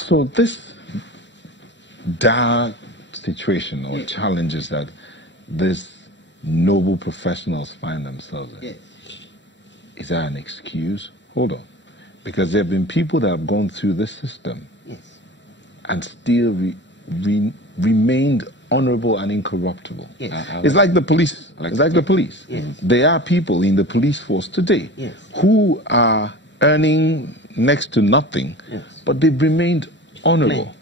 So this dire situation or challenges that these noble professionals find themselves in, is that an excuse? Hold on. Because there have been people that have gone through this system and still remained honorable and incorruptible. It's like the police. It's like the police. There are people in the police force today who are earning next to nothing, but they've remained honorable.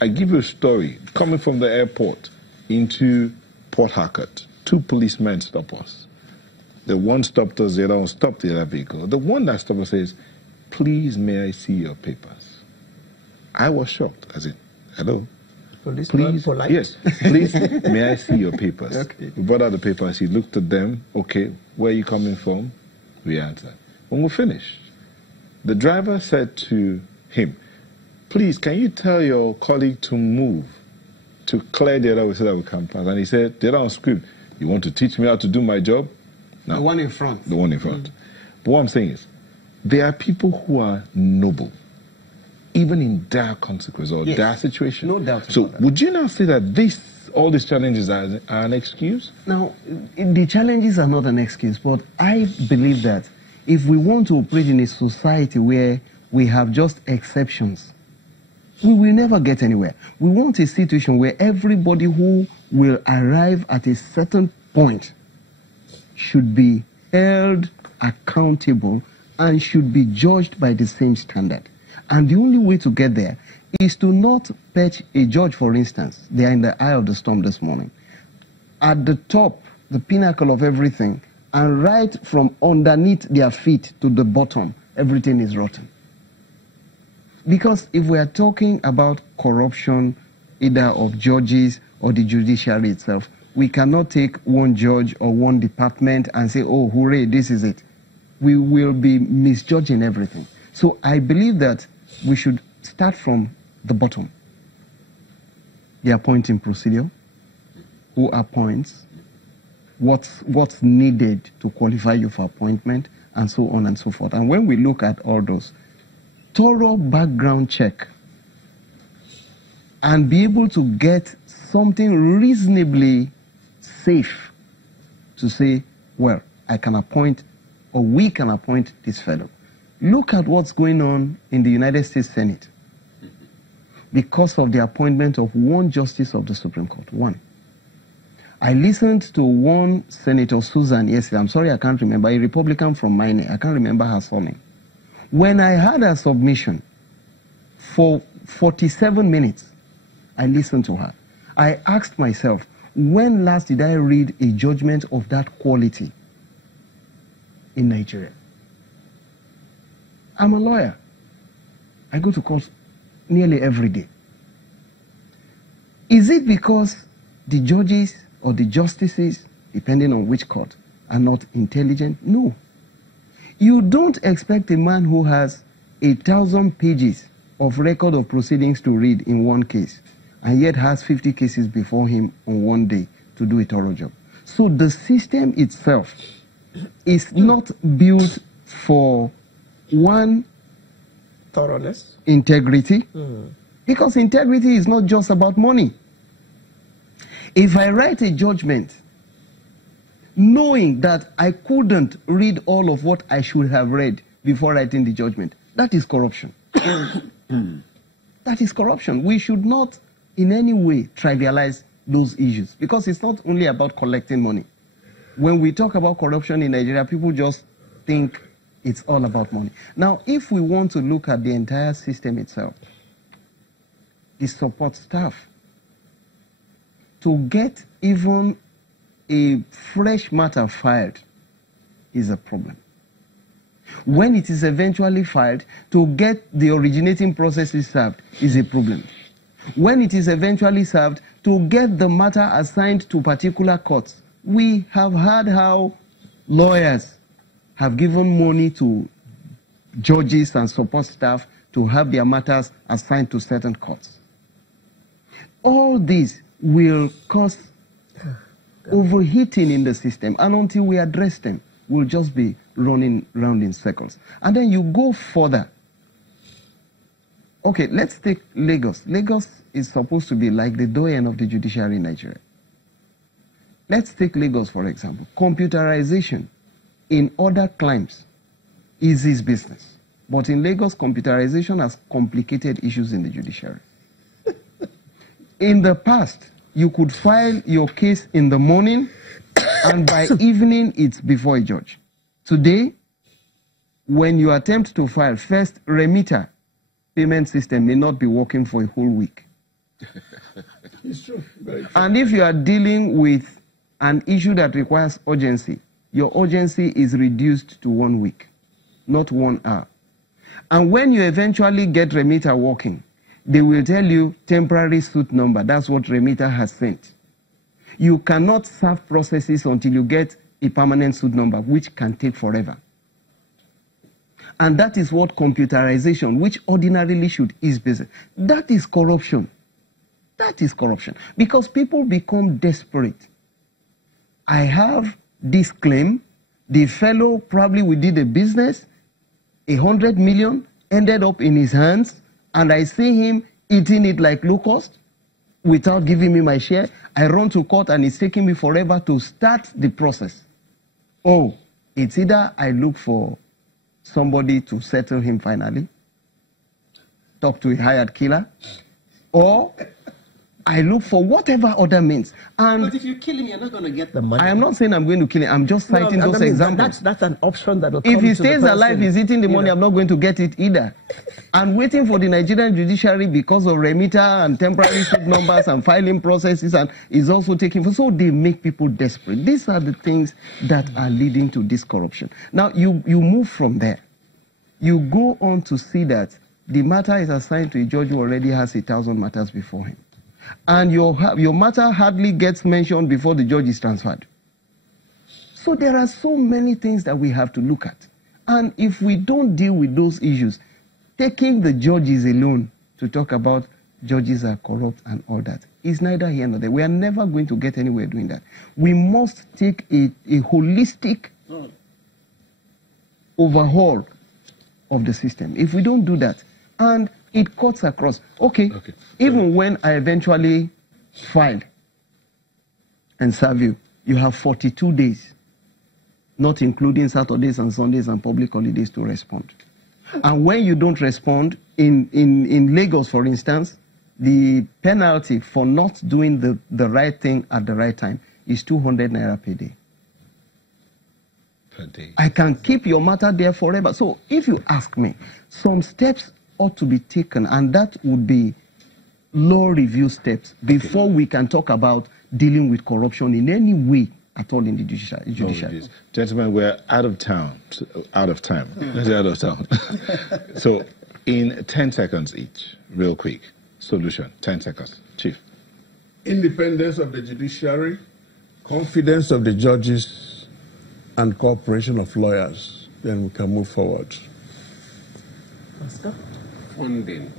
I give you a story. Coming from the airport into Port Harcourt, 2 policemen stop us. The one stopped us, the other one stopped the other vehicle. The one that stopped us says, "Please, may I see your papers?" I was shocked. I said, "Hello? Please, yes, please, may I see your papers?" We brought out the papers. He looked at them. "Okay, where are you coming from?" We answered. When we finished, the driver said to him, "Please, can you tell your colleague to move, to clear the other way so that we can pass?" And he said, the other one screamed, "You want to teach me how to do my job?" No. The one in front. The one in front. But what I'm saying is, there are people who are noble, even in dire consequence or dire situation. No doubt. So would you now say that all these challenges are an excuse? Now, the challenges are not an excuse, but I believe that if we want to operate in a society where we have just exceptions, we will never get anywhere. We want a situation where everybody who will arrive at a certain point should be held accountable and should be judged by the same standard. And the only way to get there is to not perch a judge, for instance. They are in the eye of the storm this morning. At the top, the pinnacle of everything, and right from underneath their feet to the bottom, everything is rotten. Because if we are talking about corruption, either of judges or the judiciary itself, we cannot take one judge or one department and say, "Oh, hooray, this is it." We will be misjudging everything. So I believe that we should start from the bottom. The appointing procedure, who appoints, what's needed to qualify you for appointment, and so on and so forth. And when we look at all those, thorough background check, and be able to get something reasonably safe to say, well, I can appoint, or we can appoint this fellow. Look at what's going on in the United States Senate because of the appointment of one justice of the Supreme Court. One. I listened to one Senator Susan yesterday. I'm sorry I can't remember. A Republican from Maine. I can't remember her surname. When I had her submission for 47 minutes, I listened to her. I asked myself, when last did I read a judgment of that quality in Nigeria? I'm a lawyer. I go to court nearly every day. Is it because the judges or the justices, depending on which court, are not intelligent? No. You don't expect a man who has 1,000 pages of record of proceedings to read in one case, and yet has 50 cases before him on one day to do a thorough job. So the system itself is not built for one, thoroughness, integrity, because integrity is not just about money. If I write a judgment knowing that I couldn't read all of what I should have read before writing the judgment, that is corruption. That is corruption. We should not in any way trivialize those issues, because it's not only about collecting money. When we talk about corruption in Nigeria, people just think it's all about money. Now, if we want to look at the entire system itself, the support staff, to get even a fresh matter filed is a problem. When it is eventually filed, to get the originating processes served is a problem. When it is eventually served, to get the matter assigned to particular courts, we have heard how lawyers have given money to judges and support staff to have their matters assigned to certain courts. All this will cause overheating in the system, and until we address them, we'll just be running round in circles. And then you go further. Okay, let's take Lagos. Lagos is supposed to be like the doyen of the judiciary in Nigeria. Let's take Lagos, for example. Computerization in other climes is his business. But in Lagos, computerization has complicated issues in the judiciary. In the past, you could file your case in the morning, and by evening, it's before a judge. Today, when you attempt to file, first, remitter payment system may not be working for a whole week. It's true. Very true. And if you are dealing with an issue that requires urgency, your urgency is reduced to 1 week, not 1 hour. And when you eventually get remitter working, they will tell you temporary suit number. That's what remitter has sent. You cannot serve processes until you get a permanent suit number, which can take forever. And that is what computerization, which ordinarily should ease business, that is corruption. That is corruption. Because people become desperate. I have this claim. The fellow probably we did a business, 100 million, ended up in his hands, and I see him eating it like locust without giving me my share. I run to court and it's taking me forever to start the process. Oh, it's either I look for somebody to settle him finally, talk to a hired killer, or I look for whatever other means. And but if you kill him, you're not going to get the money. I am not saying I'm going to kill him. I'm just citing those examples. That's an option that will come if he to stays the alive, he's eating the money. I'm not going to get it either. I'm waiting for the Nigerian judiciary because of remitter and temporary suit numbers and filing processes, and is also taking. So they make people desperate. These are the things that are leading to this corruption. Now you move from there. You go on to see that the matter is assigned to a judge who already has 1,000 matters before him. And your matter hardly gets mentioned before the judge is transferred. So there are so many things that we have to look at. And if we don't deal with those issues, taking the judges alone to talk about judges are corrupt and all that is neither here nor there. We are never going to get anywhere doing that. We must take a holistic overhaul of the system. If we don't do that, and it cuts across. Okay. Even when I eventually file and serve you, you have 42 days, not including Saturdays and Sundays and public holidays, to respond. And when you don't respond, in Lagos, for instance, the penalty for not doing the right thing at the right time is 200 naira per day. Per day. I can keep your matter there forever. So if you ask me, some steps ought to be taken, and that would be law review steps before we can talk about dealing with corruption in any way at all in the judiciary. Gentlemen, we're out of time. Let's say out of town. So in 10 seconds each, real quick, solution, 10 seconds. Chief. Independence of the judiciary, confidence of the judges, and cooperation of lawyers. Then we can move forward. Funding,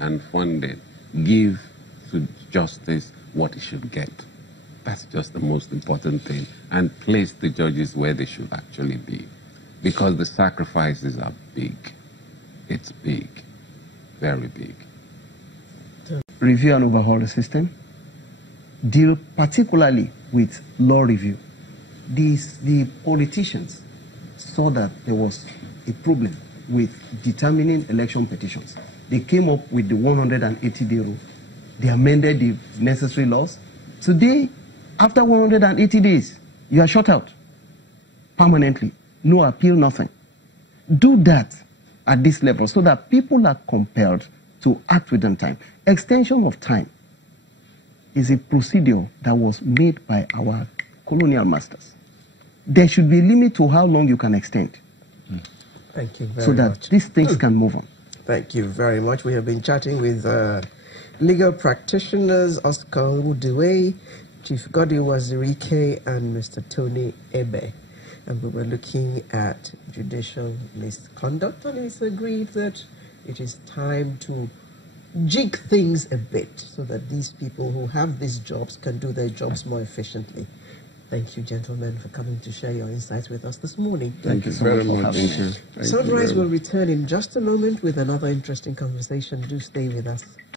and funding. Give to justice what it should get. That's just the most important thing. And place the judges where they should actually be. Because the sacrifices are big. It's big. Very big. Review and overhaul the system. Deal particularly with law review. The politicians saw that there was a problem with determining election petitions. They came up with the 180-day rule. They amended the necessary laws. Today, after 180 days, you are shut out permanently. No appeal, nothing. Do that at this level so that people are compelled to act within time. Extension of time is a procedure that was made by our colonial masters. There should be a limit to how long you can extend. Thank you very much. So that these things can move on. Thank you very much. We have been chatting with legal practitioners, Oscar Uduwe, Chief Godwin Wazirike, and Mr. Tony Ebe. And we were looking at judicial misconduct, and it's agreed that it is time to jig things a bit so that these people who have these jobs can do their jobs more efficiently. Thank you, gentlemen, for coming to share your insights with us this morning. Thank you so very much for much. having Thank you. Thank you Sunrise very will much. return in just a moment with another interesting conversation. Do stay with us.